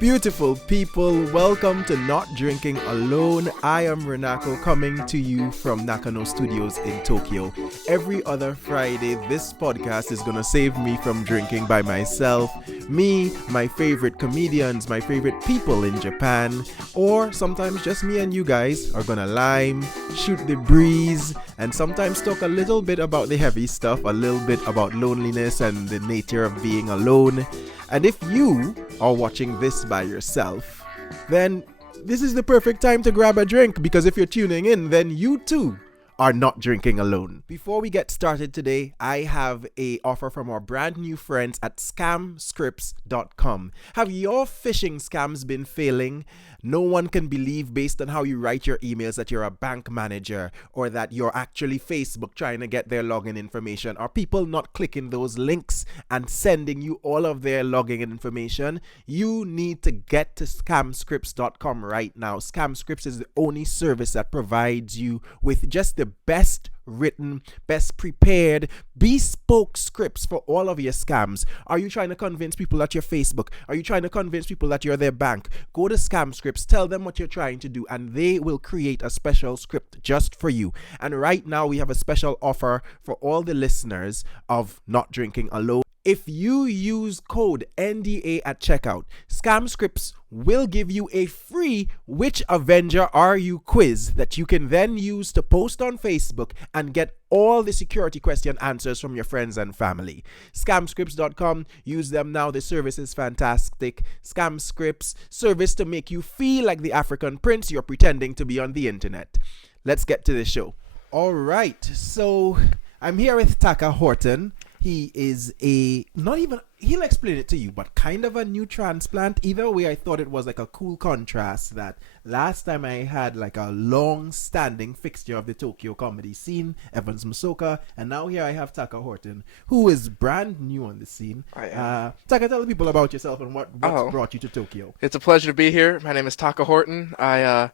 Beautiful people, welcome to Not Drinking Alone. I am Renako coming to you from Nakano Studios in Tokyo. Every other Friday, this podcast is going to save me from drinking by myself. Me, my favorite comedians, my favorite people in Japan, or sometimes just me and you guys are going to lime, shoot the breeze, and sometimes talk a little bit about the heavy stuff, a little bit about loneliness and the nature of being alone. And if you are watching this by yourself, then this is the perfect time to grab a drink, because if you're tuning in, then you too are not drinking alone. Before we get started today, I have a offer from our brand new friends at scamscripts.com. Have your phishing scams been failing? No one can believe, based on how you write your emails, that you're a bank manager or that you're actually Facebook trying to get their login information. Are people not clicking those links and sending you all of their login information? You need to get to scamscripts.com right now. Scamscripts is the only service that provides you with just the best written, best prepared, bespoke scripts for all of your scams. Are you trying to convince people that you're Facebook? Are you trying to convince people that you're their bank? Go to Scamscripts, tell them what you're trying to do, and they will create a special script just for you. And right now we have a special offer for all the listeners of Not Drinking Alone. If you use code NDA at checkout, Scamscripts will give you a free Which Avenger Are You quiz that you can then use to post on Facebook and get all the security question answers from your friends and family. Scamscripts.com, use them now. The service is fantastic. Scamscripts, service to make you feel like the African prince you're pretending to be on the internet. Let's get to the show. All right, so I'm here with Taka Horton. He is he'll explain it to you, but kind of a new transplant. Either way, I thought it was like a cool contrast that last time I had like a long-standing fixture of the Tokyo comedy scene, Evans Musoka, and now here I have Taka Horton, who is brand new on the scene. Taka, tell the people about yourself and what brought you to Tokyo. It's a pleasure to be here. My name is Taka Horton. I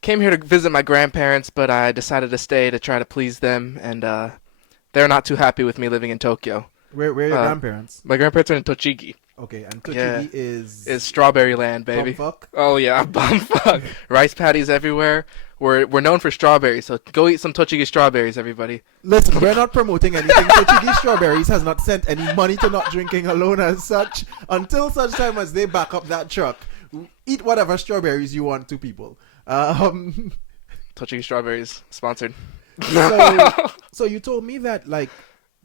came here to visit my grandparents, but I decided to stay to try to please them, and they're not too happy with me living in Tokyo. Where are your grandparents? My grandparents are in Tochigi. Okay, and Tochigi is strawberry land, baby. Bumfuck? Oh yeah, bumfuck. Rice paddies everywhere. We're known for strawberries, so go eat some Tochigi strawberries, everybody. Listen, we're not promoting anything. Tochigi Strawberries has not sent any money to Not Drinking Alone as such. Until such time as they back up that truck, eat whatever strawberries you want to, people. Tochigi Strawberries, sponsored. So you told me that, like,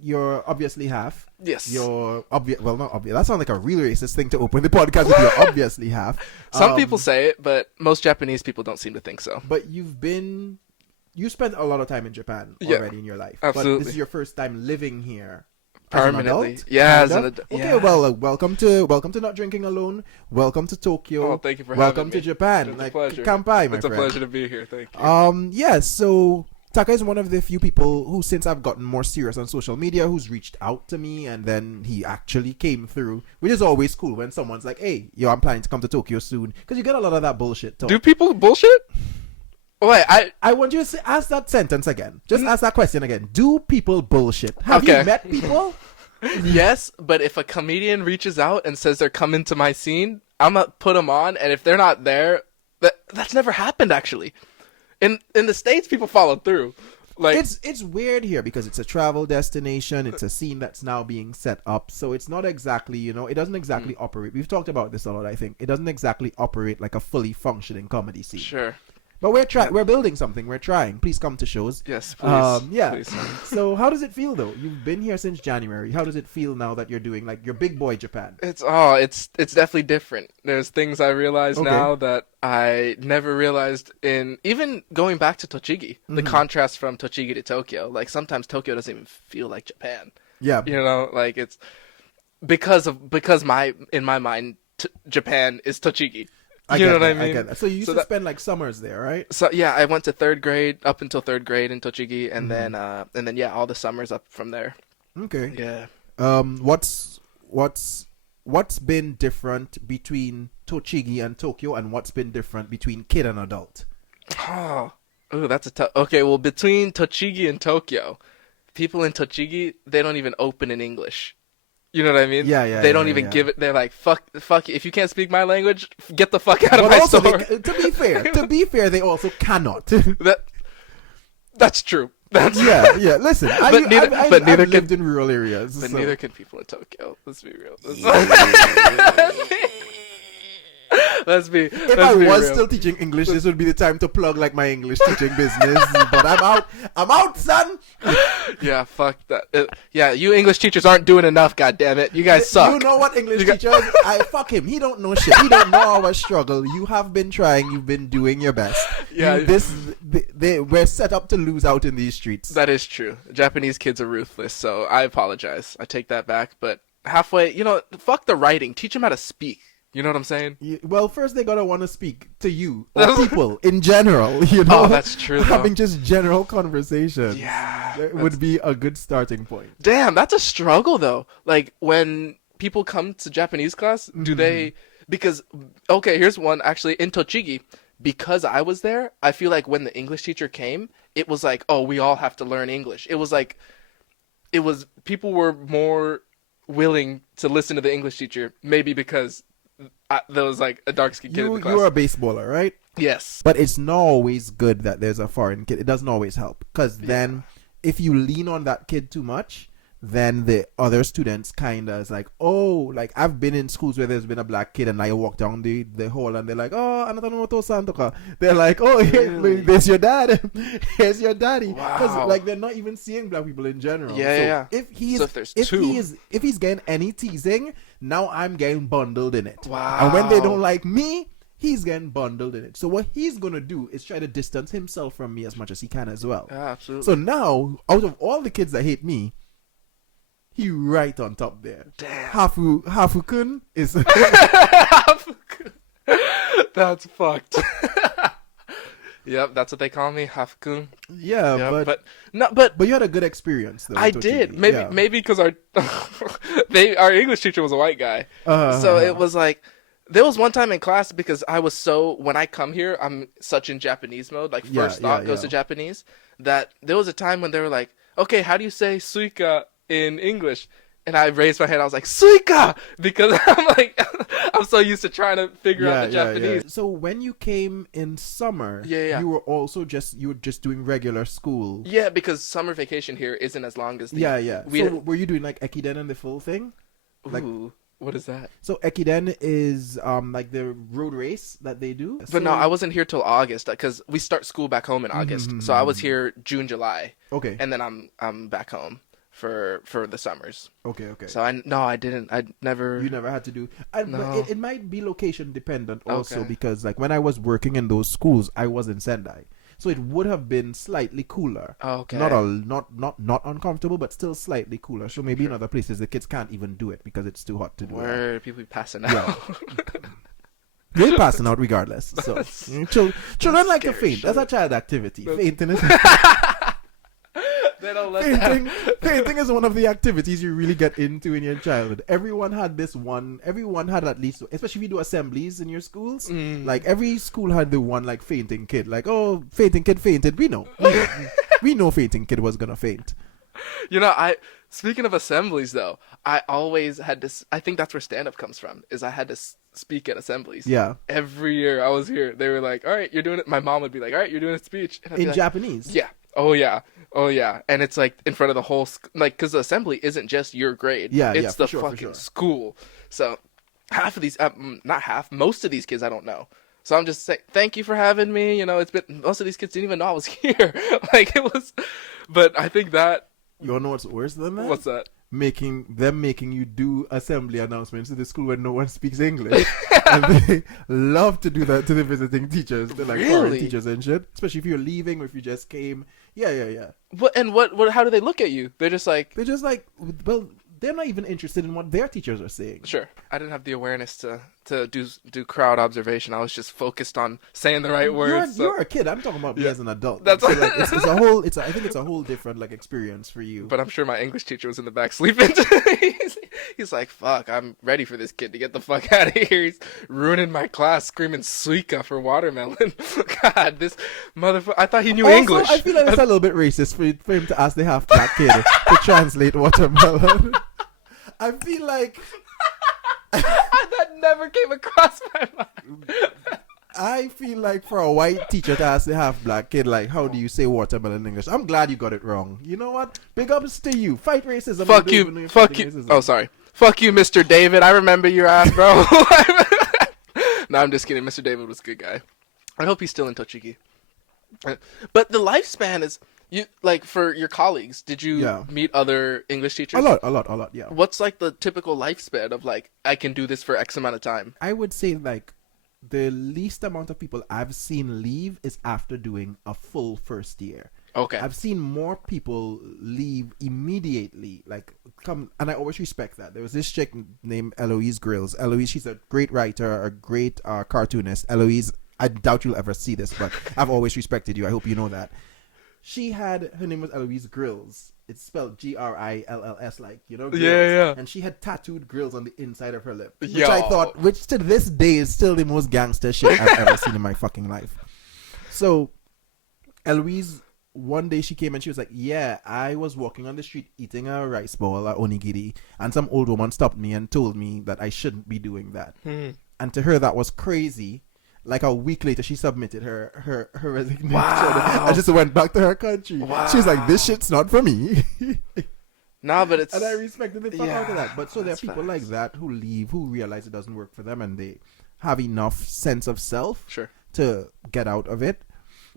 you're obviously half. Yes. You're well, not obvious. That sounds like a really racist thing to open the podcast with. You're obviously half. Some people say it, but most Japanese people don't seem to think so. But you spent a lot of time in Japan already in your life. Absolutely. But this is your first time living here. Permanently. As an adult? Yeah, as an adult. Okay, yeah. well, welcome to Not Drinking Alone. Welcome to Tokyo. Oh, thank you for having me. Welcome to Japan. It's a pleasure. Kampai, my friend. It's a pleasure to be here. Thank you. Yes, so Taka is one of the few people who, since I've gotten more serious on social media, who's reached out to me, and then he actually came through, which is always cool when someone's like, hey, I'm planning to come to Tokyo soon, because you get a lot of that bullshit talk. Do people bullshit? Wait, I want you to ask that sentence again. Just ask that question again. Do people bullshit? Have you met people? Yes, but if a comedian reaches out and says they're coming to my scene, I'm going to put them on, and if they're not there, that's never happened, actually. In the States, people follow through. Like, it's weird here because it's a travel destination. It's a scene that's now being set up. So it's not exactly, it doesn't exactly operate. We've talked about this a lot, I think. It doesn't exactly operate like a fully functioning comedy scene. Sure. But we're building something. We're trying. Please come to shows. Yes, please. Please. So how does it feel, though? You've been here since January. How does it feel now that you're doing, like, your big boy Japan? It's definitely different. There's things I realize now that I never realized even going back to Tochigi. The contrast from Tochigi to Tokyo. Like, sometimes Tokyo doesn't even feel like Japan. Yeah. Like, it's because in my mind, Japan is Tochigi. You know what I mean? I get that. So you used to spend like summers there, right? So yeah, I went to up until third grade in Tochigi, and then all the summers up from there. Okay. Yeah. What's been different between Tochigi and Tokyo, and what's been different between kid and adult? Oh, that's a tough. Okay, well, between Tochigi and Tokyo, people in Tochigi, they don't even open in English. You know what I mean? Yeah. They don't even give it. They're like, fuck. If you can't speak my language, get the fuck out of my also store. To be fair, they also cannot. That's true. That's yeah. Listen, I've neither lived in rural areas. But so. neither can people in Tokyo. Let's be real. If I was still teaching English, this would be the time to plug like my English teaching business. But I'm out, son. Yeah, fuck that. Yeah, you English teachers aren't doing enough. God damn it, you guys suck. You know what, English teachers? Fuck him. He don't know shit. He don't know our struggle. You have been trying. You've been doing your best. Yeah, we're set up to lose out in these streets. That is true. Japanese kids are ruthless. So I apologize. I take that back. But halfway, fuck the writing. Teach them how to speak. You know what I'm saying? Well, first they gotta want to speak to you or people in general. You know, oh, that's true. Having just general conversation, would be a good starting point. Damn, that's a struggle though. Like when people come to Japanese class, do they? Because here's one actually in Tochigi. Because I was there, I feel like when the English teacher came, it was like, oh, we all have to learn English. People were more willing to listen to the English teacher, maybe because there was like a dark-skinned kid in the class. You're a baseballer, right? Yes. But it's not always good that there's a foreign kid. It doesn't always help. Because then if you lean on that kid too much, then the other students kind of is like, oh, like I've been in schools where there's been a black kid and I walk down the hall and they're like, oh, Anatonomoto Santoka. They're like, oh, there's your dad. Here's your daddy. Because like they're not even seeing black people in general. Yeah. If he's getting any teasing, now I'm getting bundled in it. Wow. And when they don't like me, he's getting bundled in it. So what he's going to do is try to distance himself from me as much as he can as well. Yeah, absolutely. So now, out of all the kids that hate me, he right on top there. Damn. Hafukun is... That's fucked. Yep, that's what they call me, Hafukun. Yeah, yep, but you had a good experience though. I did. Maybe because our English teacher was a white guy. So it was like there was one time in class because when I come here, I'm such in Japanese mode, like first thought goes to Japanese, that there was a time when they were like, okay, how do you say suika in English? And I raised my hand. I was like, Suika! Because I'm so used to trying to figure out the Japanese. Yeah. So when you came in summer, you were also just doing regular school. Yeah, because summer vacation here isn't as long as the... So were you doing like Ekiden and the full thing? Ooh, what is that? So Ekiden is like the road race that they do. But no, I wasn't here till August because we start school back home in August. So I was here June, July. Okay. And then I'm back home for the summers. Okay. So I didn't. I never. You never had to do. No. It might be location dependent also because like when I was working in those schools, I was in Sendai, so it would have been slightly cooler. Okay. Not uncomfortable, but still slightly cooler. So maybe in other places the kids can't even do it because it's too hot to do. Where people be passing out. Yeah. They're passing out regardless. So children like to faint. That's a child activity. Fainting is. They don't let Painting is one of the activities you really get into in your childhood. Everyone had at least, especially if you do assemblies in your schools, like every school had the one like fainting kid. Like, oh, fainting kid fainted. We know fainting kid was gonna faint. Speaking of assemblies though, I always had to, I think that's where stand-up comes from, is I had to speak at assemblies. Yeah. Every year I was here, they were like, all right, you're doing it. My mom would be like, all right, you're doing a speech. And I'd be like, Japanese? Yeah. Oh yeah. And it's like in front of the whole, because the assembly isn't just your grade. It's the fucking school. So half of these, not half, most of these kids I don't know. So I'm just saying, thank you for having me. Most of these kids didn't even know I was here. But I think that. You wanna know what's worse than that? What's that? Making you do assembly announcements to the school when no one speaks English. And they love to do that to the visiting teachers. They're like foreign teachers and shit. Especially if you're leaving or if you just came. Yeah. What how do they look at you? They're just like, well, they're not even interested in what their teachers are saying. Sure. I didn't have the awareness to do crowd observation. I was just focused on saying the right words. You're a kid. I'm talking about me as an adult. That's I think it's a whole different like experience for you. But I'm sure my English teacher was in the back sleeping. He's like, fuck, I'm ready for this kid to get the fuck out of here. He's ruining my class, screaming suika for watermelon. God, this motherfucker. I thought he knew English. I feel like it's a little bit racist for him to ask the half-black kid to translate watermelon. I feel like that never came across my mind. I feel like for a white teacher to ask a half black kid, like, how do you say watermelon in English? I'm glad you got it wrong. You know what? Big ups to you. Fight racism. Fuck you. Fuck you. Racism. Oh, sorry. Fuck you, Mr. David. I remember your ass, bro. No, I'm just kidding. Mr. David was a good guy. I hope he's still in Tochigi. But the lifespan is, you like, for your colleagues, did you meet other English teachers? A lot, yeah. What's like the typical lifespan of like, I can do this for X amount of time? I would say like the least amount of people I've seen leave is after doing a full first year. Okay. I've seen more people leave immediately, like come, and I always respect that. There was this chick named Eloise Grills. Eloise, she's a great writer, a great cartoonist. Eloise, I doubt you'll ever see this, but I've always respected you. I hope you know that. Her name was Eloise Grills. It's spelled Grills, like, you know, grills. Yeah. And she had tattooed grills on the inside of her lip, which Yo. I thought, which to this day is still the most gangster shit I've ever seen in my fucking life. So, Eloise, one day she came and she was like, yeah, I was walking on the street eating a rice bowl at onigiri, and some old woman stopped me and told me that I shouldn't be doing that. And to her, that was crazy. Like a week later, she submitted her resignation. Wow. And just went back to her country. Wow. She was like, this shit's not for me. Nah, but it's... And I respected the fuck out of that. But so there are people facts. like that who leave, who realize it doesn't work for them, and they have enough sense of self to get out of it.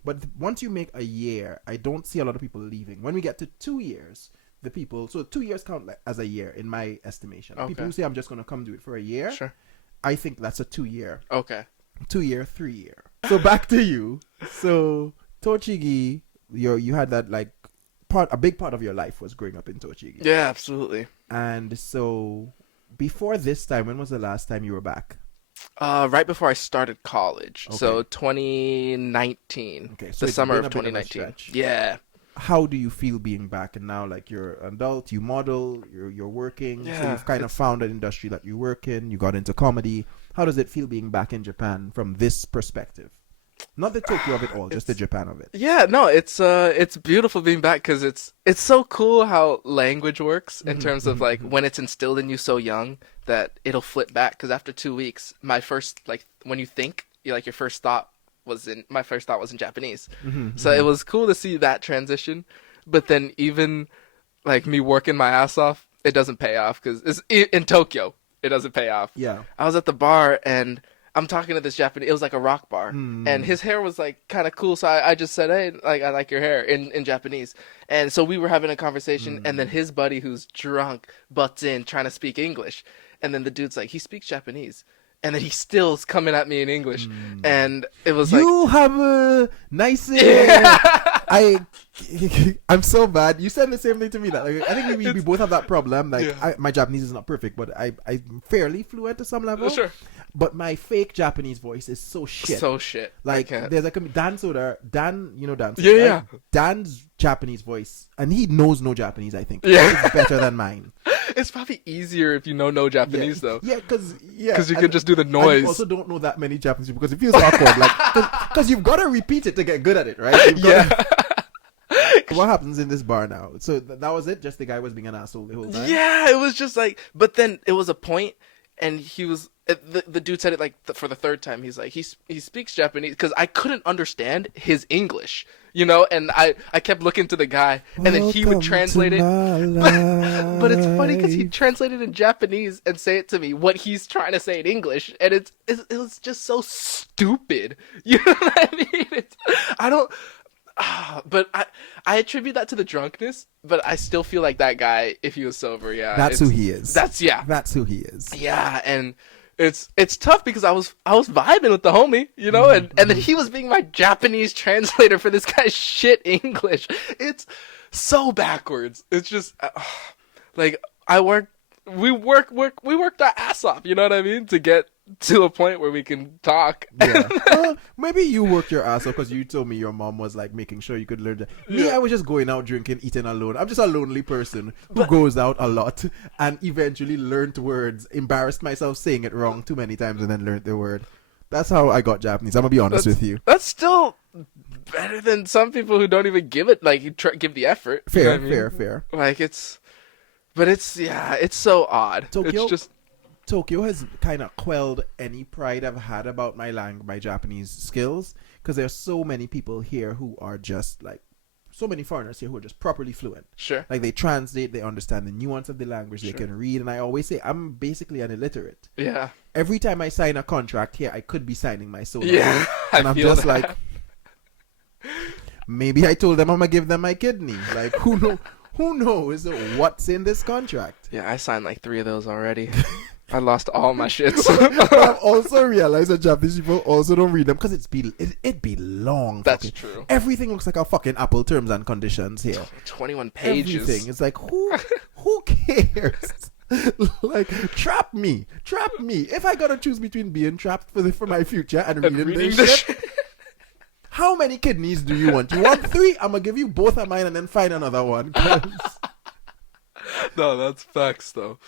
But once you make a year, I don't see a lot of people leaving. When we get to 2 years, so 2 years count as a year in my estimation. Okay. People who say, I'm just going to come do it for a year, I think that's a 2 year. Okay. 2 year, 3 year. So back to you. So Tochigi, you had that like a big part of your life was growing up in Tochigi. Yeah, absolutely. And so before this time, when was the last time you were back? Right before I started college. Okay. So 2019. Okay, so the summer of 2019. Yeah. How do you feel being back? And now, like, you're an adult, you model, you're working, so you've kind of found an industry that you work in, you got into comedy. How does it feel being back in Japan from this perspective? Not the Tokyo of it all, just the Japan of it. Yeah, no, it's beautiful being back because it's so cool how language works in terms of like when it's instilled in you so young that it'll flip back. Because after 2 weeks, my first, like, when you think, your first thought was in Japanese. So it was cool to see that transition. But then even like me working my ass off, it doesn't pay off because it's in Tokyo. It doesn't pay off. Yeah. I was at the bar and I'm talking to this Japanese. It was like a rock bar, and his hair was like kind of cool. So I just said, "Hey, like I like your hair" in Japanese. And so we were having a conversation, and then his buddy who's drunk butts in trying to speak English, and then the dude's like, he speaks Japanese. And then he still's coming at me in English, and it was like, "You have a nice." I'm so bad. You said the same thing to me. That like, I think we both have that problem. Like my Japanese is not perfect, but I'm fairly fluent to some level. Sure. But my fake Japanese voice is so shit. So shit. Like there's like Dan Soder. Dan, you know Dan Soder, Yeah. right? Dan's Japanese voice, and he knows no Japanese. I think. Yeah. It's better than mine. It's probably easier if you know no Japanese though. Yeah, because you can just do the noise. I also don't know that many Japanese because it feels awkward. Like because you've got to repeat it to get good at it, right? What happens in this bar now? So that was it? Just the guy was being an asshole the whole time? Yeah, it was just like, but then it was a point, and he was, the dude said it like for the third time. He's like, he speaks Japanese, because I couldn't understand his English, you know, and I kept looking to the guy, and then he would translate it. But it's funny because he translated in Japanese and say it to me what he's trying to say in English, and it was just so stupid. You know what I mean? But I attribute that to the drunkenness, but I still feel like that guy, if he was sober, that's who he is. That's who he is. Yeah, and it's tough because I was vibing with the homie, you know, and then he was being my Japanese translator for this guy's shit English. It's so backwards. It's just like we worked our ass off, you know what I mean, to get to a point where we can talk. Yeah. Well, maybe you worked your ass off because you told me your mom was like making sure you could learn that. Me, I was just going out drinking, eating alone. I'm just a lonely person who goes out a lot and eventually learned words, embarrassed myself saying it wrong too many times and then learned the word. That's how I got Japanese. I'm gonna be honest with you. That's still better than some people who don't even give it, like, give the effort. Fair, you know what I mean? fair. Like, it's... But it's so odd. Tokyo, It's just Tokyo has kind of quelled any pride I've had about my Japanese skills, because there's so many people here who are just like, so many foreigners here who are just properly fluent. sure. Like they translate, they understand the nuance of the language, Sure. they can read, and I always say I'm basically an illiterate. Yeah. Every time I sign a contract here, I could be signing my soul. Yeah. And I I'm feel just that. like, maybe I told them I'm gonna give them my kidney. Like who knows what's in this contract? Yeah, I signed like 3 of those already. I lost all my shits. But I've also realized that Japanese people also don't read them because it'd be long. That's fucking- true. Everything looks like a fucking Apple terms and conditions here. 21 pages. Everything. It's like who cares? Like trap me. If I gotta choose between being trapped for my future and reading reading this this shit, how many kidneys do you want? You want 3? I'm gonna give you both of mine and then find another one. 'Cause- No, that's facts though.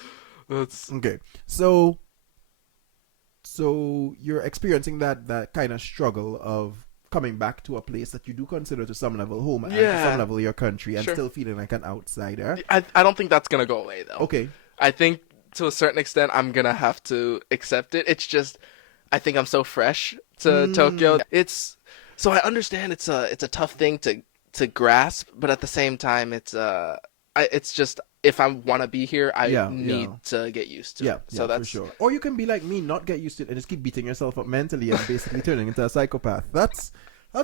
That's Okay, so you're experiencing that kind of struggle of coming back to a place that you do consider to some level home and to Yeah. some level your country, and Sure. still feeling like an outsider. I don't think that's gonna go away though. Okay, I think to a certain extent I'm gonna have to accept it. It's just I think I'm so fresh to Tokyo. It's so I understand it's a tough thing to grasp, but at the same time it's just if I want to be here, I need to get used to it. So that's for sure. Or you can be like me, not get used to it, and just keep beating yourself up mentally and basically turning into a psychopath. That's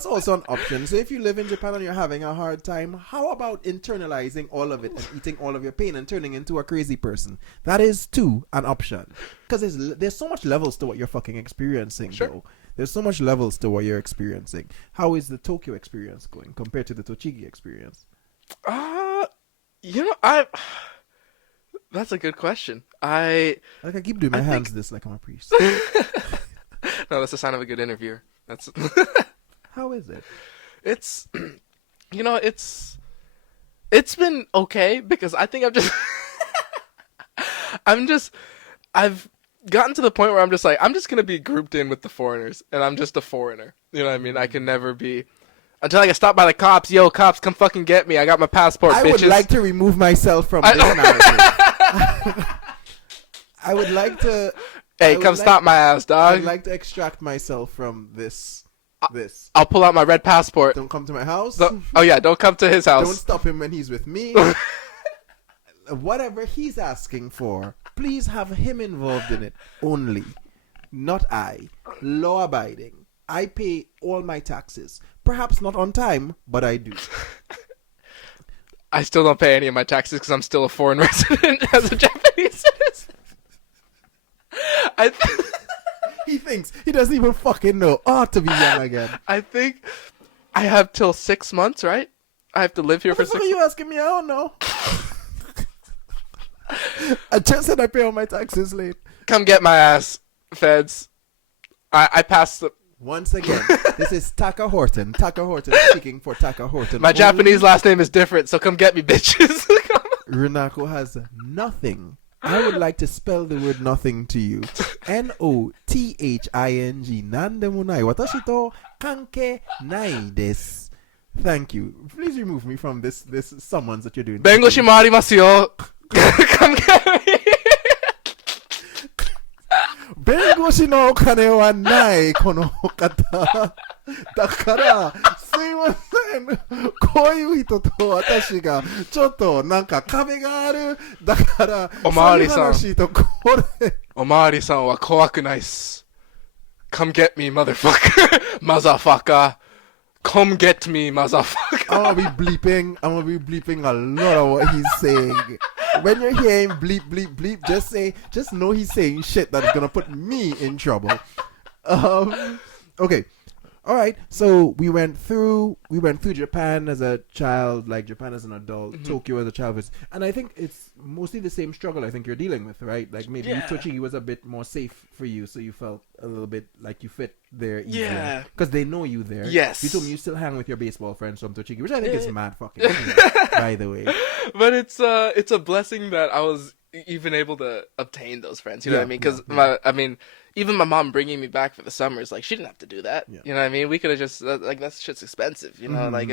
also an option. So if you live in Japan and you're having a hard time, how about internalizing all of it and eating all of your pain and turning into a crazy person? That is too an option. Because there's so much levels to what you're fucking experiencing, Sure. though. There's so much levels to what you're experiencing. How is the Tokyo experience going compared to the Tochigi experience? That's a good question. I keep doing my hands think- this like I'm a priest. No, that's a sign of a good interviewer. That's How is it? it's it's been okay because I think I've gotten to the point where I'm just like I'm just gonna be grouped in with the foreigners and I'm just a foreigner. You know what I mean? I can never be until I get stopped by the cops. Yo, cops, come fucking get me. I got my passport, I bitches. would like to remove myself from this narrative. I would like to. Hey, come stop my ass, dog. I'd like to extract myself from this. I'll pull out my red passport. Don't come to my house. Oh yeah, don't come to his house. Don't stop him when he's with me. Whatever he's asking for, please have him involved in it only, not I. Law abiding. I pay all my taxes. Perhaps not on time, but I do. I still don't pay any of my taxes because I'm still a foreign resident as a Japanese citizen. He thinks he doesn't even fucking know. Oh, to be young again. I think I have till 6 months, right? I have to live here What for the fuck 6 are you asking me? I don't know. I just said I pay all my taxes late. Come get my ass, feds. I passed the... Once again, this is Taka Horton. Taka Horton speaking for Taka Horton. My Only Japanese last name is different, so come get me, bitches. Renako has nothing. I would like to spell the word nothing to you. Notthing. Nandemo nai. Watashi to kanke nai desu. Thank you. Please remove me from this summons that you're doing. Bengoshi mo arimasu yo. Come get me. 弁護士のお金はないこの方だからすいませんこういう人と私がちょっとなんか壁があるだからおまわりさんそういう話とこれおまわりさんは怖くないっす。Come get me, motherfucker. Motherfucker. Come get me, motherfucker. I'm gonna be bleeping a lot of what he's saying. When you're hearing bleep bleep bleep, just know he's saying shit that's gonna put me in trouble. Okay. All right. So we went through Japan as a child, like Japan as an adult, Tokyo as a child, and I think it's mostly the same struggle I think you're dealing with, right? Like maybe Tochigi was a bit more safe for you, so you felt a little bit like you fit there easier. Yeah. Because they know you there. Yes. You told me you still hang with your baseball friends from Tochigi, which I think is mad fucking cool, by the way. But it's a blessing that I was even able to obtain those friends. You know what I mean? Because even my mom bringing me back for the summers, like she didn't have to do that. Yeah. You know what I mean? We could have just like that shit's expensive. You know, like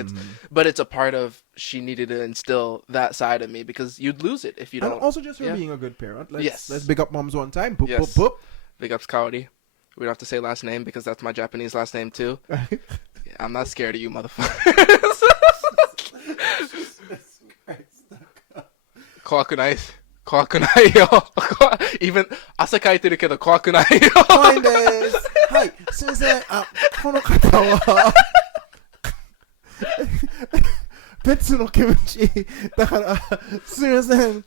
but it's a part of she needed to instill that side of me because you'd lose it if you don't. And also just for being a good parent. Let's big up moms one time. Boop, yes. boop, boop. Big ups, Kaori. We don't have to say last name because that's my Japanese last name too. I'm not scared of you, motherfuckers. 怖くないよ。even 汗かいてるけど怖くないよ。怖いんです。はい、すみません。この方は別の気持ちだからすみません。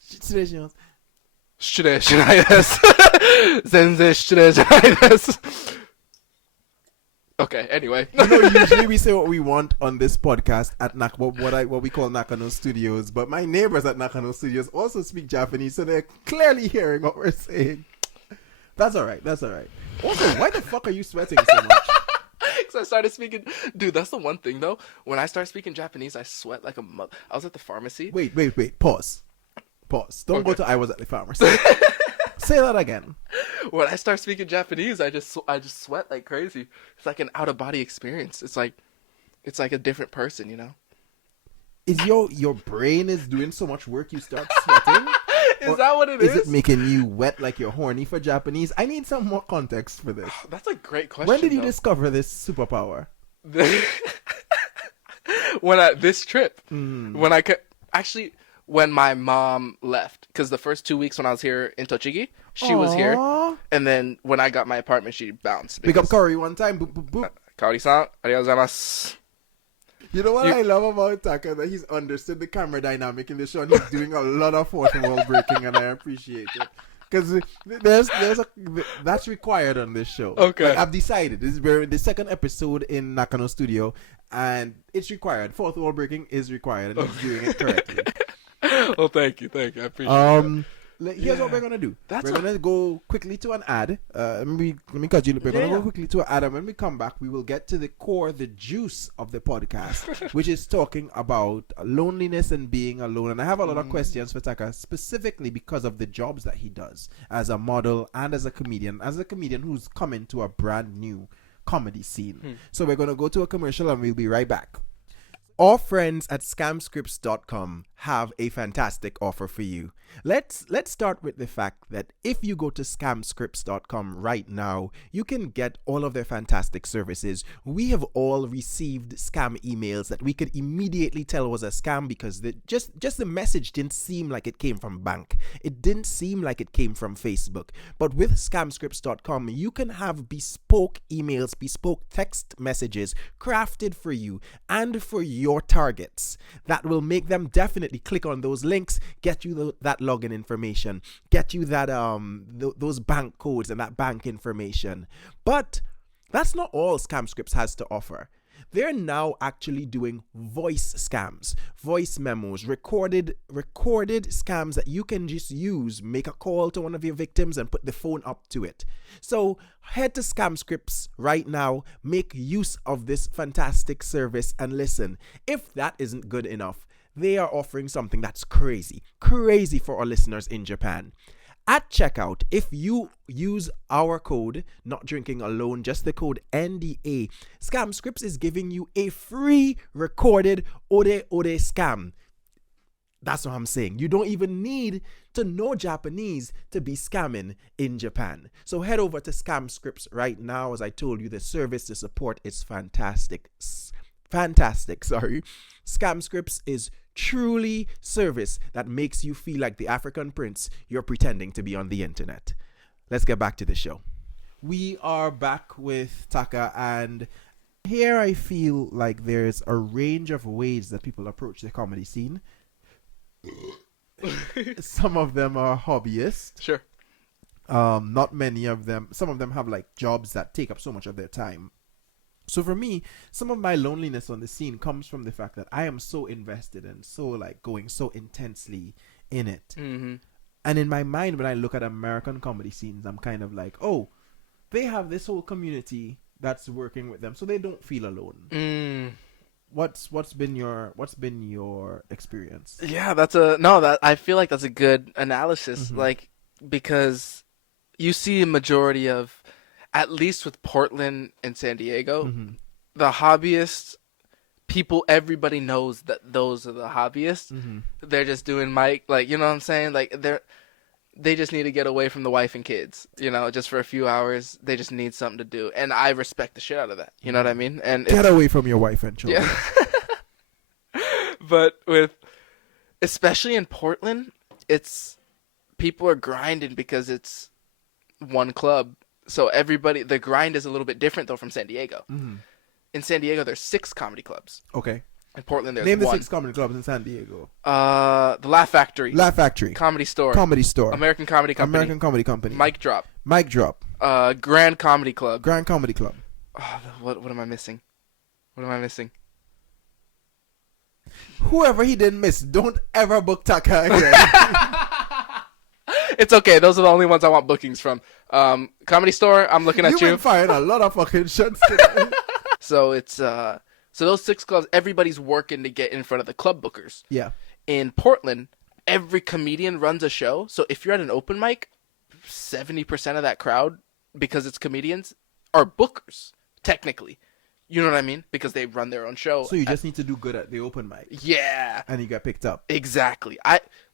失礼します。失礼しないです。全然失礼じゃないです。Okay, anyway. Usually we say what we want on this podcast at what we call Nakano Studios, but my neighbors at Nakano Studios also speak Japanese, so they're clearly hearing what we're saying. That's alright. Also, why the fuck are you sweating so much? Because I started speaking... Dude, that's the one thing, though. When I start speaking Japanese, I sweat like a mother. I was at the pharmacy. Wait. Pause. Don't go to I was at the pharmacy. Say that again. When I start speaking Japanese, I just sweat like crazy. It's like an out of body experience. It's like a different person, you know. Is your brain is doing so much work you start sweating? Is that what it is? Is it making you wet like you're horny for Japanese? I need some more context for this. That's a great question. When did you discover this superpower? This trip. When my mom left, because the first 2 weeks when I was here in Tochigi, she was here, and then when I got my apartment, she bounced. Pick up Curry one time, boop, boop, boop. Kaori-san, arigatou gozaimasu. You know what I love about Taka? That he's understood the camera dynamic in the show, and he's doing a lot of fourth wall breaking, and I appreciate it. Because that's required on this show. Okay. Like, I've decided. We're in the second episode in Nakano Studio, and it's required. Fourth wall breaking is required, and he's doing it correctly. Well, thank you. I appreciate that. Here's what we're gonna do. We're gonna go quickly to an ad. Let me cut you. We're gonna go quickly to an ad, and when we come back, we will get to the core, the juice of the podcast, which is talking about loneliness and being alone. And I have a lot of questions for Taka, specifically because of the jobs that he does as a model and as a comedian. As a comedian who's coming to a brand new comedy scene. So we're gonna go to a commercial, and we'll be right back. Our friends at scamscripts.com have a fantastic offer for you. Let's start with the fact that if you go to scamscripts.com right now, you can get all of their fantastic services. We have all received scam emails that we could immediately tell was a scam because just the message didn't seem like it came from bank. It didn't seem like it came from Facebook. But with scamscripts.com, you can have bespoke emails, bespoke text messages crafted for you and for your targets that will make them definitely click on those links, get you that login information, get you that those bank codes and that bank information. But that's not all ScamScripts has to offer. They're now actually doing voice scams, voice memos, recorded scams that you can just use, make a call to one of your victims and put the phone up to it. So head to ScamScripts right now, make use of this fantastic service, and listen, if that isn't good enough, they are offering something that's crazy for our listeners in Japan. At checkout, if you use our code, Not Drinking Alone, just the code NDA, ScamScripts is giving you a free recorded Ore scam. That's what I'm saying. You don't even need to know Japanese to be scamming in Japan. So head over to ScamScripts right now. As I told you, the service, the support is fantastic. ScamScripts is truly service that makes you feel like the African prince you're pretending to be on the internet. Let's get back to the show. We are back with Taka, and here I feel like there's a range of ways that people approach the comedy scene. Some of them are hobbyists. Sure. Not many of them. Some of them have like jobs that take up so much of their time. So for me, some of my loneliness on the scene comes from the fact that I am so invested and so like going so intensely in it. Mm-hmm. And in my mind, when I look at American comedy scenes, I'm kind of like, oh, they have this whole community that's working with them, so they don't feel alone. what's been your experience? Yeah, that I feel like that's a good analysis. Mm-hmm. Like, because you see a majority of, at least with Portland and San Diego, Mm-hmm. the hobbyists people, everybody knows that those are the hobbyists. Mm-hmm. They're just doing mic, like, you know what I'm saying? Like, they just need to get away from the wife and kids, just for a few hours. They just need something to do, and I respect the shit out of that. You know what I mean? And Get away from your wife and children. yeah. But especially in Portland, it's people are grinding because it's one club. So the grind is a little bit different though from San Diego. Mm-hmm. In San Diego, there's 6 comedy clubs. Okay. In Portland, there's Name the 1. 6 comedy clubs in San Diego. The Laugh Factory. Laugh Factory. Comedy Store. Comedy Store. American Comedy Company. American Comedy Company. Mic Drop. Mic Drop. Grand Comedy Club. Grand Comedy Club. Oh, what am I missing? What am I missing? Whoever he didn't miss, don't ever book Taka again. It's okay. Those are the only ones I want bookings from. Comedy Store, I'm looking at you. You've been firing a lot of fucking shots today. So it's so those 6 clubs, everybody's working to get in front of the club bookers. Yeah. In Portland, every comedian runs a show. So if you're at an open mic, 70% of that crowd, because it's comedians, are bookers, technically. You know what I mean? Because they run their own show. So you just need to do good at the open mic. Yeah. And you get picked up. Exactly.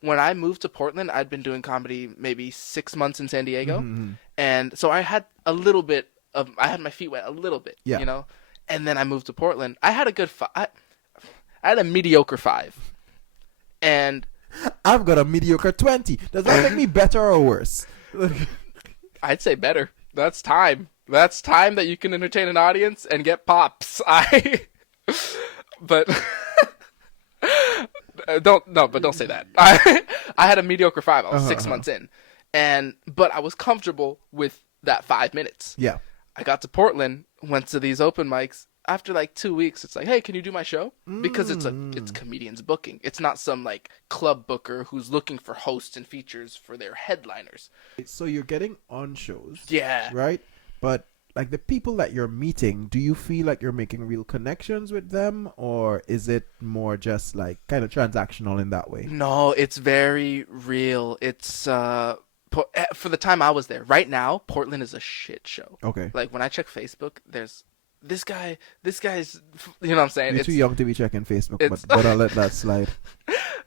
When I moved to Portland, I'd been doing comedy maybe 6 months in San Diego. Mm-hmm. And so I had a little bit I had my feet wet a little bit, Yeah. And then I moved to Portland. I had a good I had a mediocre 5. And I've got a mediocre 20. Does that make me better or worse? I'd say better. That's time. That's time that you can entertain an audience and get pops. But don't say that. I had a mediocre 5. I was 6 months in, but I was comfortable with that 5 minutes. Yeah. I got to Portland, went to these open mics. After like 2 weeks, it's like, hey, can you do my show? Because it's comedians booking. It's not some like club booker who's looking for hosts and features for their headliners. So you're getting on shows. Yeah. Right? But like the people that you're meeting, do you feel like you're making real connections with them, or is it more just like kind of transactional in that way? No, it's very real. It's for the time I was there. Right now, Portland is a shit show. Okay. Like when I check Facebook, there's this guy's, you know what I'm saying? You're too young to be checking Facebook, it's- but I'll let that slide.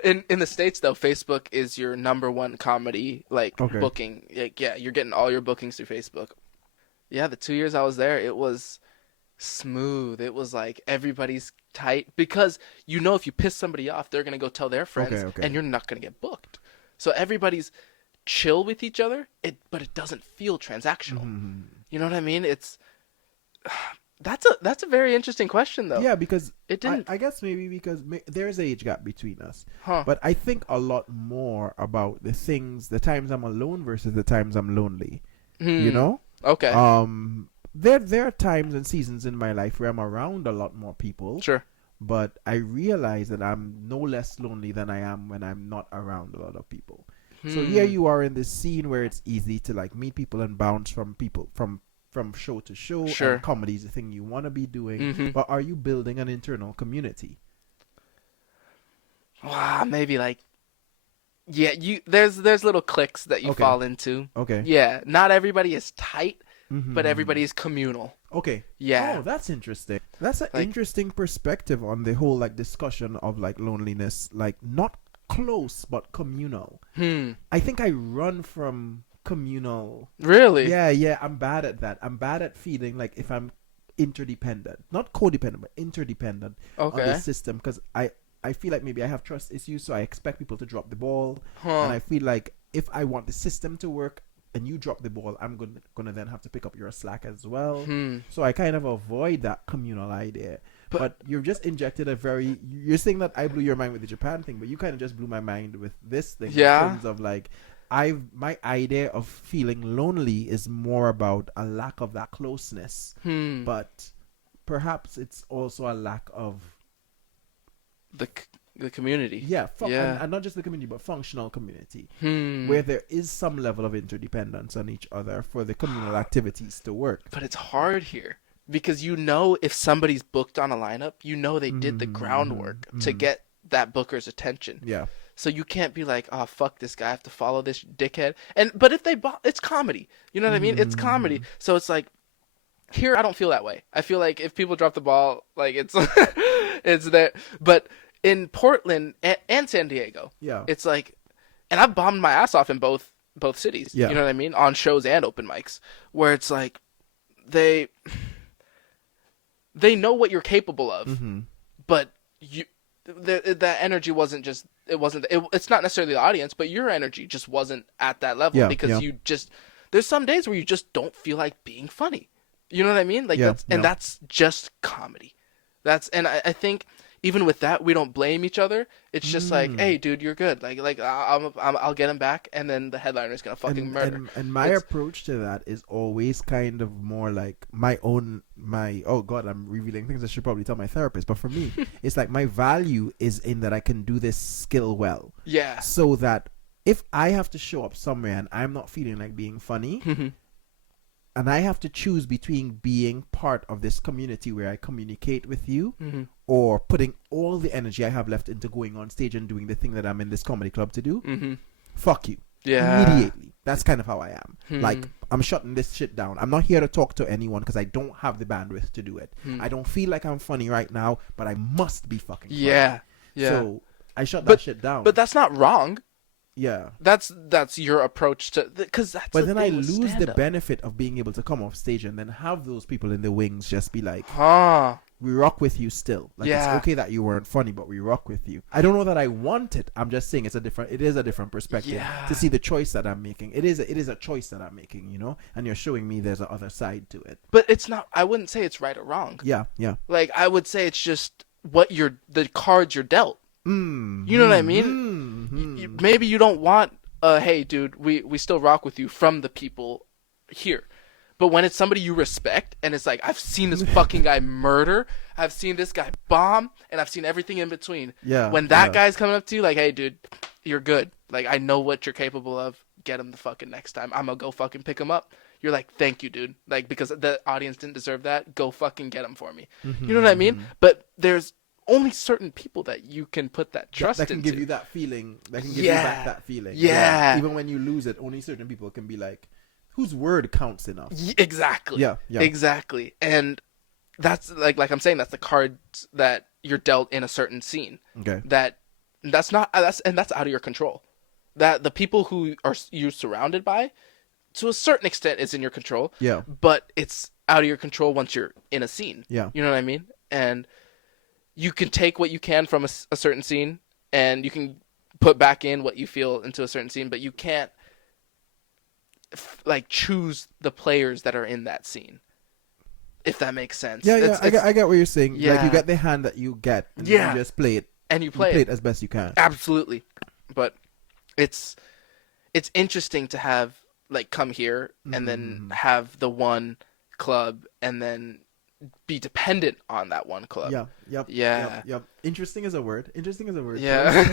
In the States though, Facebook is your number 1 comedy booking. Like, yeah, you're getting all your bookings through Facebook. Yeah, the 2 years I was there, it was smooth. It was like everybody's tight because if you piss somebody off, they're gonna go tell their friends, Okay. and you're not gonna get booked. So everybody's chill with each other. But it doesn't feel transactional. Mm-hmm. You know what I mean? It's that's a very interesting question though. Yeah, because it didn't. I guess maybe because there's an age gap between us. Huh. But I think a lot more about the times I'm alone versus the times I'm lonely. You know? Okay. There are times and seasons in my life where I'm around a lot more people. Sure. But I realize that I'm no less lonely than I am when I'm not around a lot of people. So here you are in this scene where it's easy to like meet people and bounce from people from show to show. Sure. And comedy is the thing you want to be doing. Mm-hmm. But are you building an internal community? Wow, maybe like, yeah, there's little cliques that you fall into. Okay. Yeah, not everybody is tight, Mm-hmm. but everybody is communal. Okay. Yeah. Oh, that's interesting. That's an interesting perspective on the whole like discussion of like loneliness, like not close but communal. I think I run from communal. Really? Yeah, I'm bad at that. I'm bad at feeling like if I'm interdependent, not codependent, but interdependent on the system, because I feel like maybe I have trust issues, so I expect people to drop the ball, and I feel like if I want the system to work and you drop the ball, I'm gonna then have to pick up your slack as well. So I kind of avoid that communal idea. But you've just injected you're saying that I blew your mind with the Japan thing, but you kind of just blew my mind with this thing. Yeah. In terms of like, my idea of feeling lonely is more about a lack of that closeness. But perhaps it's also a lack of the community. Yeah. And not just the community, but functional community, where there is some level of interdependence on each other for the communal activities to work. But it's hard here because you know if somebody's booked on a lineup, you know they did the groundwork to get that booker's attention. Yeah. So you can't be like, oh, fuck this guy, I have to follow this dickhead. But if it's comedy. You know what I mean? It's comedy. So it's like, here I don't feel that way. I feel like if people drop the ball, like it's it's there. But in Portland and San Diego, Yeah. it's like, and I've bombed my ass off in both cities. Yeah. You know what I mean? On shows and open mics, where it's like they know what you're capable of, but that energy wasn't just. It's not necessarily the audience, but your energy just wasn't at that level because you just. There's some days where you just don't feel like being funny. You know what I mean? Like that's just comedy. I think even with that, we don't blame each other. It's just like, hey, dude, you're good. Like I'll get him back, and then the headliner's gonna fucking murder. And my approach to that is always kind of more like my oh god, I'm revealing things I should probably tell my therapist. But for me, it's like my value is in that I can do this skill well. Yeah. So that if I have to show up somewhere and I'm not feeling like being funny. And I have to choose between being part of this community where I communicate with you or putting all the energy I have left into going on stage and doing the thing that I'm in this comedy club to do. Fuck you. Yeah. Immediately. That's kind of how I am. Like, I'm shutting this shit down. I'm not here to talk to anyone because I don't have the bandwidth to do it. I don't feel like I'm funny right now, but I must be fucking funny. Yeah. So I shut that shit down. But that's not wrong. Yeah, that's your approach to because that's. But then I lose the benefit of being able to come off stage and then have those people in the wings just be like, we rock with you still. Like it's okay that you weren't funny, but we rock with you. I don't know that I want it. I'm just saying it is a different perspective to see the choice that I'm making. It is a choice that I'm making, you know. And you're showing me there's a other side to it. But it's not. I wouldn't say it's right or wrong. Yeah. Like I would say it's just the cards you're dealt. You know what I mean? Maybe you don't want hey dude, we still rock with you from the people here. But when it's somebody you respect and it's like, I've seen this fucking guy murder, I've seen this guy bomb, and I've seen everything in between. Yeah. When that guy's coming up to you like, hey dude, you're good. Like I know what you're capable of. Get him the fucking next time. I'm gonna go fucking pick him up. You're like, thank you, dude. Like because the audience didn't deserve that. Go fucking get him for me. You know what I mean? But there's only certain people that you can put that trust that can into. Give you that feeling. That can give you back that feeling. Yeah. Even when you lose it, only certain people can be like, whose word counts enough. Exactly. Yeah. Exactly. And that's like I'm saying, that's the cards that you're dealt in a certain scene. Okay. That's out of your control. That the people who are you're surrounded by, to a certain extent, is in your control. Yeah. But it's out of your control once you're in a scene. Yeah. You know what I mean? And you can take what you can from a certain scene, and you can put back in what you feel into a certain scene, but you can't like choose the players that are in that scene. If that makes sense. Yeah, I get what you're saying. Yeah. Like you get the hand that you get, and you just play it, and you play it as best you can. Absolutely, but it's interesting to have like come here and then have the one club and then be dependent on that one club. Yep. Interesting is a word. Yeah.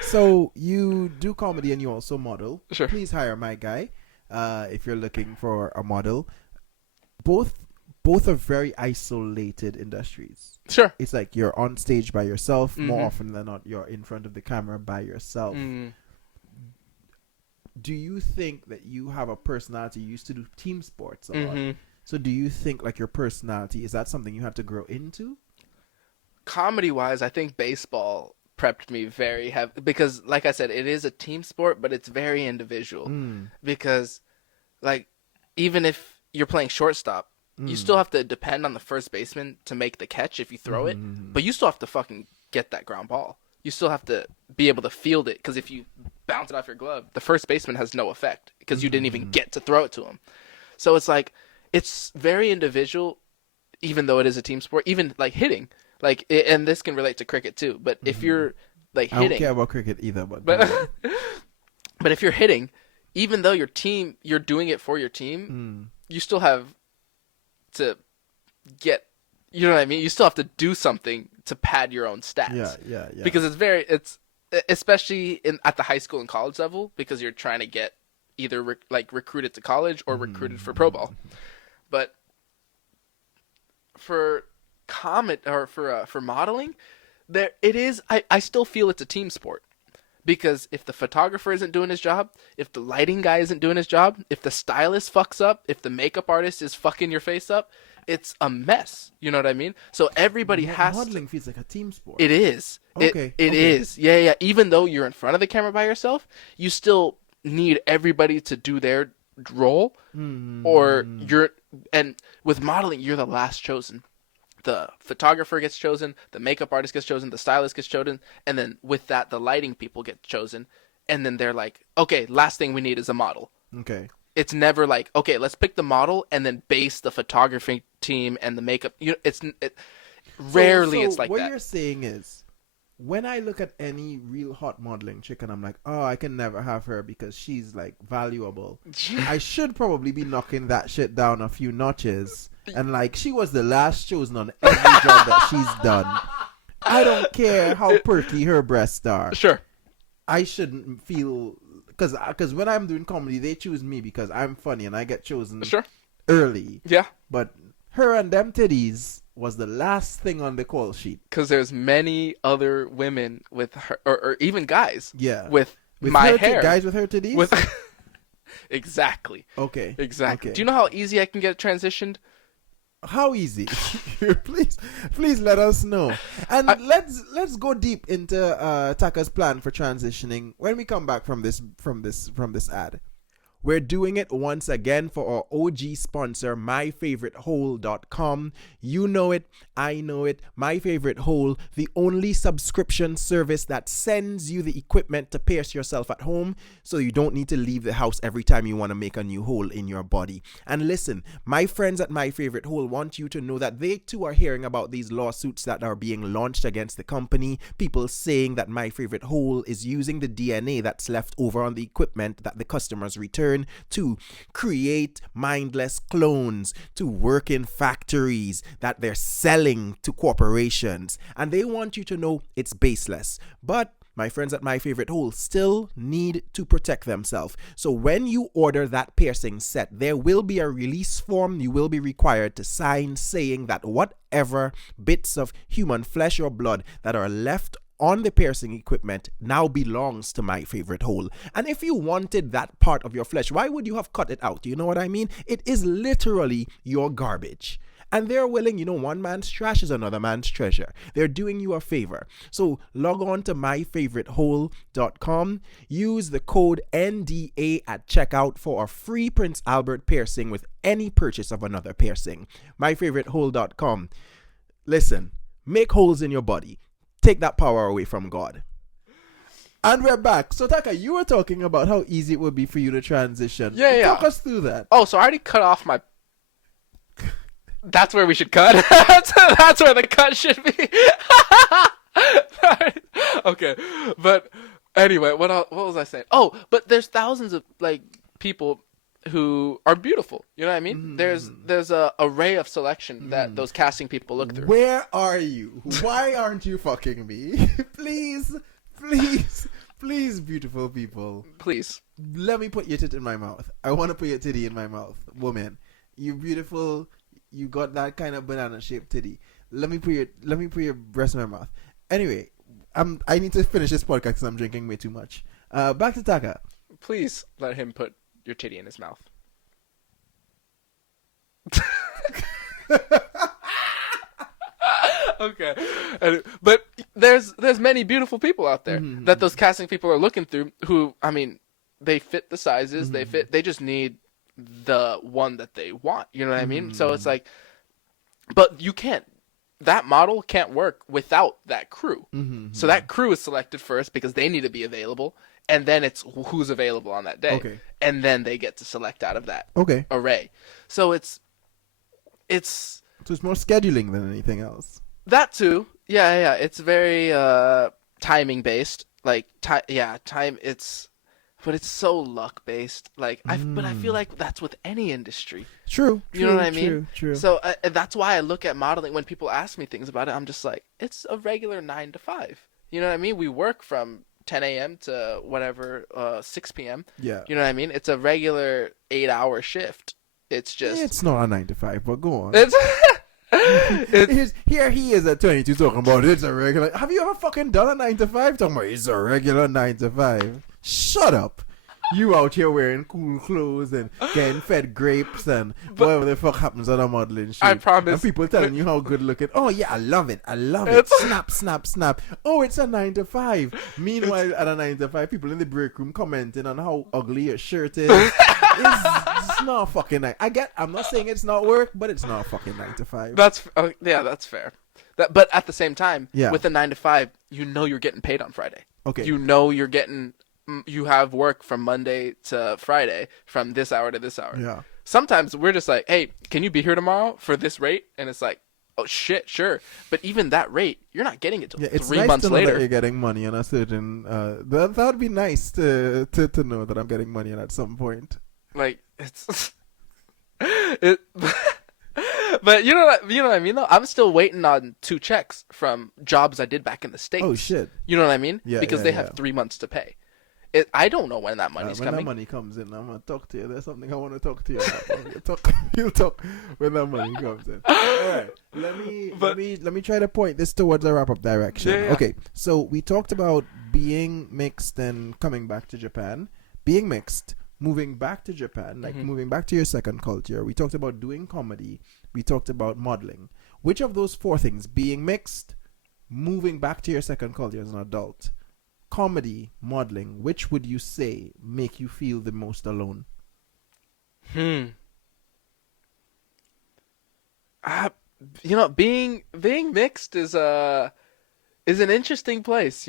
So you do comedy and you also model. Sure. Please hire my guy. If you're looking for a model. Both are very isolated industries. Sure. It's like you're on stage by yourself. More often than not, you're in front of the camera by yourself. Do you think that you have a personality? You used to do team sports a lot. So do you think like your personality, is that something you had to grow into? Comedy-wise, I think baseball prepped me very heavy because, like I said, it is a team sport, but it's very individual. Because, like, even if you're playing shortstop, you still have to depend on the first baseman to make the catch if you throw it, but you still have to fucking get that ground ball. You still have to be able to field it, because if you bounce it off your glove, the first baseman has no effect because you didn't even get to throw it to him. So it's like, it's very individual, even though it is a team sport. Even like hitting, like, and this can relate to cricket too. But if you're like hitting, I don't care about cricket either. But but if you're hitting, even though you're doing it for your team, you still have to get. You know what I mean? You still have to do something to pad your own stats. Yeah. Because it's especially at the high school and college level, because you're trying to get either recruited to college or recruited for pro ball. But for comment or for modeling, there it is. I still feel it's a team sport. Because if the photographer isn't doing his job, if the lighting guy isn't doing his job, if the stylist fucks up, if the makeup artist is fucking your face up, it's a mess. You know what I mean? So everybody has modeling feels like a team sport. It is. Okay. It is. Yeah. Even though you're in front of the camera by yourself, you still need everybody to do their role, or and with modeling, you're the last chosen. The photographer gets chosen, the makeup artist gets chosen, the stylist gets chosen, and then with that, the lighting people get chosen, and then they're like, okay, last thing we need is a model. Okay. It's never like, okay, let's pick the model and then base the photography team and the makeup. Rarely it's like what that. What you're saying is, when I look at any real hot modeling chick and I'm like, oh, I can never have her because she's like valuable. I should probably be knocking that shit down a few notches. And like, she was the last chosen on every job that she's done. I don't care how perky her breasts are. Sure. I shouldn't feel, because when I'm doing comedy, they choose me because I'm funny and I get chosen early. Yeah. But her and them titties was the last thing on the call sheet. Because there's many other women with her, or even guys. Yeah. With my hair. Guys with her titties? Exactly. Okay. Exactly. Okay. Do you know how easy I can get transitioned? How easy? please let us know. And let's go deep into Taka's plan for transitioning when we come back from this ad. We're doing it once again for our OG sponsor, myfavoritehole.com. You know it, I know it. My Favorite Hole, the only subscription service that sends you the equipment to pierce yourself at home so you don't need to leave the house every time you want to make a new hole in your body. And listen, my friends at My Favorite Hole want you to know that they too are hearing about these lawsuits that are being launched against the company. People saying that My Favorite Hole is using the DNA that's left over on the equipment that the customers return to create mindless clones, to work in factories that they're selling to corporations. And they want you to know it's baseless. But my friends at My Favorite Hole still need to protect themselves. So when you order that piercing set, there will be a release form you will be required to sign saying that whatever bits of human flesh or blood that are left on the piercing equipment now belongs to My Favorite Hole. And if you wanted that part of your flesh, why would you have cut it out? Do you know what I mean? It is literally your garbage. And they're willing, one man's trash is another man's treasure. They're doing you a favor. So log on to myfavoritehole.com. Use the code NDA at checkout for a free Prince Albert piercing with any purchase of another piercing. myfavoritehole.com. Listen, make holes in your body. Take that power away from God. And we're back. So Taka, you were talking about how easy it would be for you to transition. Yeah. Talk us through that. Oh, so I already cut off my... That's where we should cut. That's where the cut should be. Okay. But anyway, what was I saying? Oh, but there's thousands of people who are beautiful. You know what I mean? There's a array of selection that those casting people look through. Where are you? Why aren't you fucking me? Please, beautiful people. Please. Let me put your tit in my mouth. I want to put your titty in my mouth. Woman, you beautiful. You got that kind of banana shaped titty. Let me put your breast in my mouth. Anyway, I need to finish this podcast because I'm drinking way too much. Back to Taka. Please let him put your titty in his mouth. Okay. But there's many beautiful people out there that those casting people are looking through who, I mean, they fit the sizes, they just need the one that they want. You know what I mean? So it's like, but that model can't work without that crew. So that crew is selected first because they need to be available. And then it's who's available on that day. Okay. And then they get to select out of that array. So it's more scheduling than anything else. That too. Yeah. It's very timing based. Time. But it's so luck based. But I feel like that's with any industry. True. You know what I mean? True. So that's why I look at modeling when people ask me things about it. I'm just like, it's a regular 9 to 5. You know what I mean? We work from 10 a.m. to whatever, 6 p.m. Yeah. You know what I mean? It's a regular 8-hour shift. It's just... It's not a 9 to 5, but go on. Here he is at 22 talking about it's a regular. Have you ever fucking done a 9 to 5? Talking about it's a regular 9 to 5. Shut up. You out here wearing cool clothes and getting fed grapes and whatever the fuck happens on a modeling shoot. I promise. And people telling you how good looking. Oh yeah, I love it. I love it. Snap, snap, snap. Oh, it's a 9 to 5. Meanwhile, at a 9 to 5, people in the break room commenting on how ugly your shirt is. It's not fucking nice. I'm not saying it's not work, but it's not fucking 9 to 5. That's fair. But at the same time, Yeah. with a 9 to 5, you know you're getting paid on Friday. Okay. You know you have work from Monday to Friday from this hour to this hour. Yeah. Sometimes we're just like, hey, can you be here tomorrow for this rate? And it's like, oh shit, sure. But even that rate, you're not getting it till it's 3 nice months to know later. that you're getting money on a certain. That would be nice to know that I'm getting money at some point. Like it's But you know what I mean though? I'm still waiting on 2 checks from jobs I did back in the States. Oh shit. You know what I mean? Yeah. Because they have 3 months to pay. I don't know when that money's when coming. that money comes in, I'm gonna talk to you. There's something I want to talk to you about. You'll talk when that money comes in. All right. Let me try to point this towards a wrap up direction. Yeah. Okay. So we talked about being mixed and coming back to Japan. Being mixed, moving back to Japan, like moving back to your second culture. We talked about doing comedy. We talked about modeling. Which of those 4 things, being mixed, moving back to your second culture as an adult, comedy, modeling, which would you say make you feel the most alone? Being mixed is an interesting place,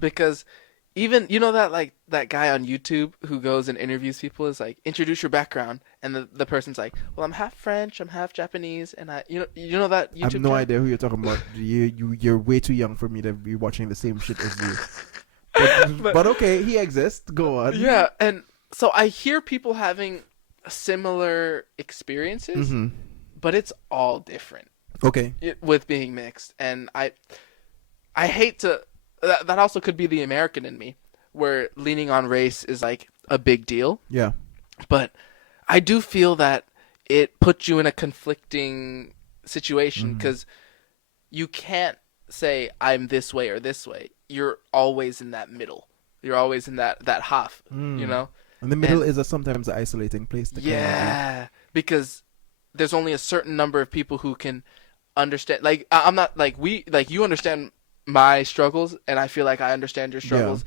because even that guy on YouTube who goes and interviews people is like, introduce your background, and the person's like, well, I'm half French, I'm half Japanese, and that YouTube I have no channel? idea who you're talking about. You're way too young for me to be watching the same shit as you. But okay, he exists. Go on. Yeah, and so I hear people having similar experiences, but it's all different. Okay. With being mixed, and I hate to. That also could be the American in me, where leaning on race is like a big deal. Yeah. But I do feel that it puts you in a conflicting situation, because you can't say I'm this way or this way. You're always in that middle. You're always in that half, And the middle is sometimes an isolating place to yeah, because there's only a certain number of people who can understand. Like, I'm not like you understand my struggles, and I feel like I understand your struggles,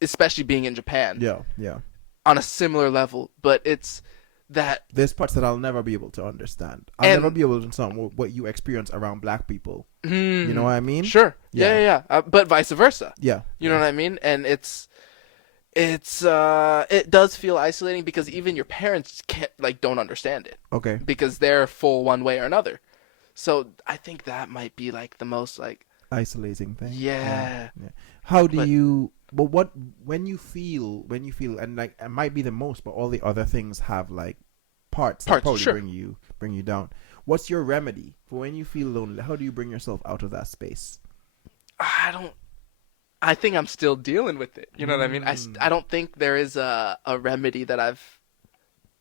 especially being in Japan. Yeah. On a similar level, but it's that there's parts that I'll never be able to understand. I'll never be able to understand what you experience around black people. You know what I mean? Sure. Yeah. But vice versa. Yeah. You know what I mean? And it does feel isolating, because even your parents don't understand it. Okay. Because they're full one way or another. So I think that might be like the most isolating thing. Yeah. How do you? But what when you feel and it might be the most, but all the other things have parts that probably sure. bring you down. What's your remedy for when you feel lonely? How do you bring yourself out of that space? I think I'm still dealing with it. You know what I mean? I don't think there is a remedy that I've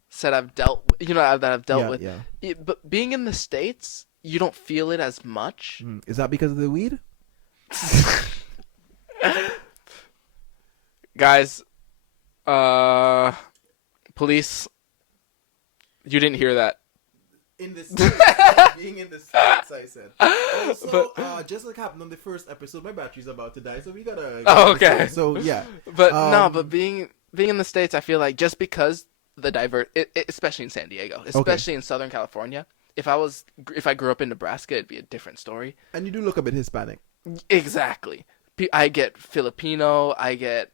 said I've dealt with. Yeah. But being in the States, you don't feel it as much. Is that because of the weed? Guys, police, you didn't hear that. In the States, being in the States, I said. Also, just like happened on the first episode, my battery's about to die, so we gotta. Oh, okay. So yeah, but being in the States, I feel like just because especially in San Diego, especially in Southern California, if I grew up in Nebraska, it'd be a different story. And you do look a bit Hispanic. Exactly. I get Filipino, I get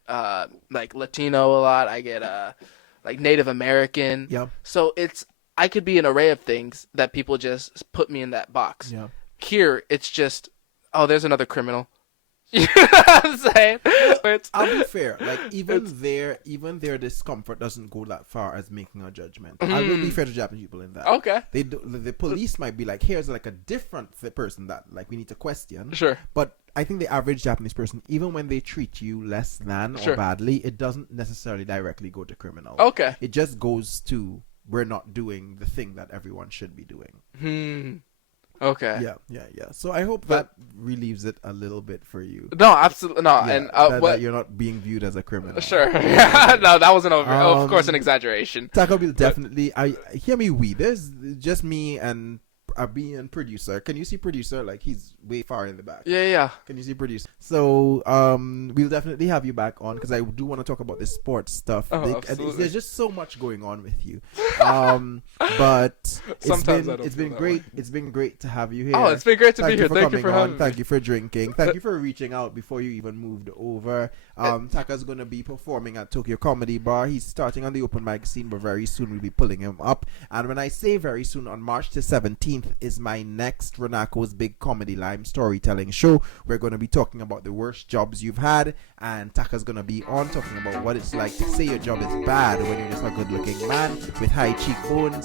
Latino a lot, I get Native American. Yeah. So I could be an array of things that people just put me in that box. Yeah. Here, it's just, oh, there's another criminal. You know what I'm saying? I'll be fair. Even their discomfort doesn't go that far as making a judgment. I will be fair to Japanese people in that. Okay. The police might be like, here's a different person that we need to question. Sure. But I think the average Japanese person, even when they treat you less than or badly, it doesn't necessarily directly go to criminal. Okay. It just goes to, we're not doing the thing that everyone should be doing. Okay. Yeah. So I hope that relieves it a little bit for you. No, absolutely no. Yeah, And that you're not being viewed as a criminal. Sure. Yeah. No, that wasn't of course an exaggeration. Taka will definitely. Hear me. There's just me and Abi and producer. Can you see producer? Like he's way far in the back. Yeah. Can you see producer? So we'll definitely have you back on because I do want to talk about this sports stuff. Absolutely. There's just so much going on with you. But it's been great. It's been great to have you here. Oh, it's been great to be here. Thank you for having me. Thank you for drinking. Thank you for reaching out before you even moved over. Taka's going to be performing at Tokyo Comedy Bar. He's starting on the open mic scene, but very soon we'll be pulling him up. And when I say very soon, on March the 17th is my next Renako's Big Comedy Lime storytelling show. We're going to be talking about the worst jobs you've had, and Taka's going to be on talking about what it's like to say your job is bad when you're just a good-looking man with high cheekbones